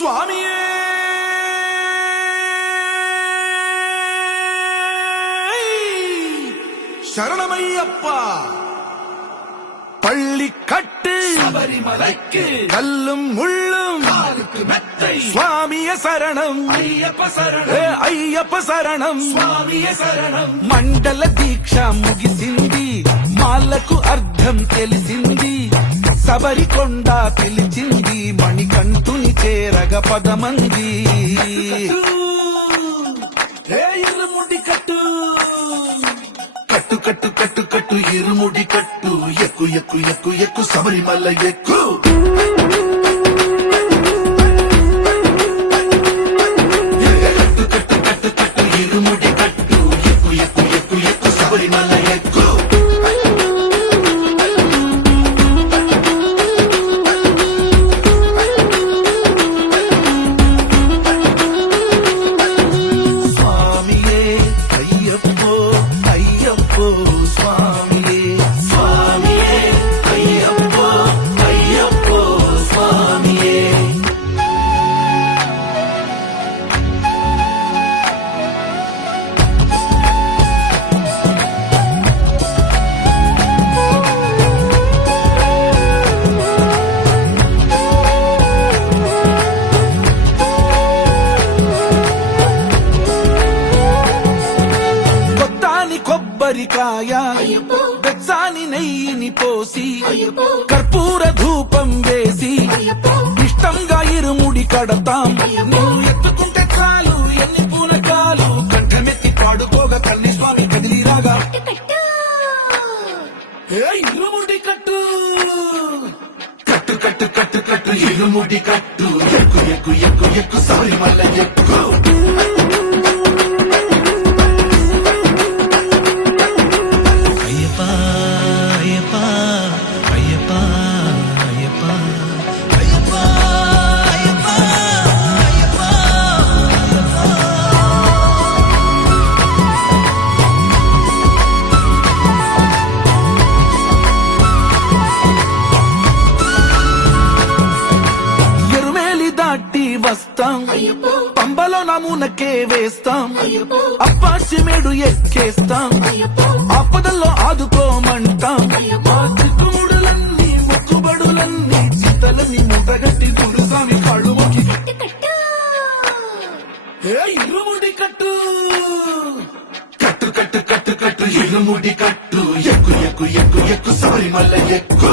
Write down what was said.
స్వామియే శరణమయ్యప్ప பள்ளிக்கட்டு சபரிமலைக்கு கல்லும் முள்ளும் காலுக்கு மெத்தை சுவாமிய சரணம் ஐயப்ப சரணம் అయ్యప్ప శరణం స్వామియ శరణం మండల దీక్ష ముగిసింది మాలకు అర్థం తెలిసింది శబరికొండ పిలిచింది మణికంఠుని చేరగ పదమంది ఇరుముడి కట్టు కట్టు కట్టు కట్టు కట్టు ఇరుముడి కట్టు ఎక్కు ఎక్కు ఎక్కు ఎక్కు శబరిమల ఎక్కు కట్టు కట్టు కట్టు కట్టు ఇరుముడి కట్టు ఎక్కు ఎక్కు ఎక్కు ఎక్కు శబరిమల ఎక్కు స్వామియే అయ్యప్పో అయ్యప్పో స్వామియే స్వామియే అయ్యప్పో అయ్యప్పో స్వామియే కొత్తాని కొబ్బరికాయ బెచ్చాని నెయ్యిని పోసి కర్పూర ధూపం వేసి ఇష్టంగా ఇరుముడి కడతాం నువ్వు ఎత్తుకుంటే చాలు ఎన్ని పూనకాలు కంఠమెత్తి పాడుకోగా కల్లి స్వామి కదిలిరాగా ఇరుముడి కట్టు కట్టు కట్టు కట్టు కట్టు ఇరుముడి కట్టు ఎక్కు ఎక్కు ఎక్కు ఎక్కు శబరిమల ఎక్కు అయ్యప్ప అయ్యప్ప అయ్యప్ప అయ్యప్ప అయ్యప్ప అయ్యప్ప అయ్యప్ప ఎరుమేలి దాటి వస్తాం పంబలో నమూనకే వేస్తాం అప్పాచిమేడు ఎక్కేస్తాం ఆపదల్లో ఆదుకోమంటాం మా చిక్కుముడులన్నీ మొక్కుబడులన్నీ చింతలన్నీ ముట్టగట్టి గురుస్వామి కాళ్ళు మొక్కి ఇరుముడి కట్టు కట్టు కట్టు కట్టు కట్టు ఇరుముడి కట్టు ఎక్కు ఎక్కు ఎక్కు ఎక్కు శబరిమల ఎక్కు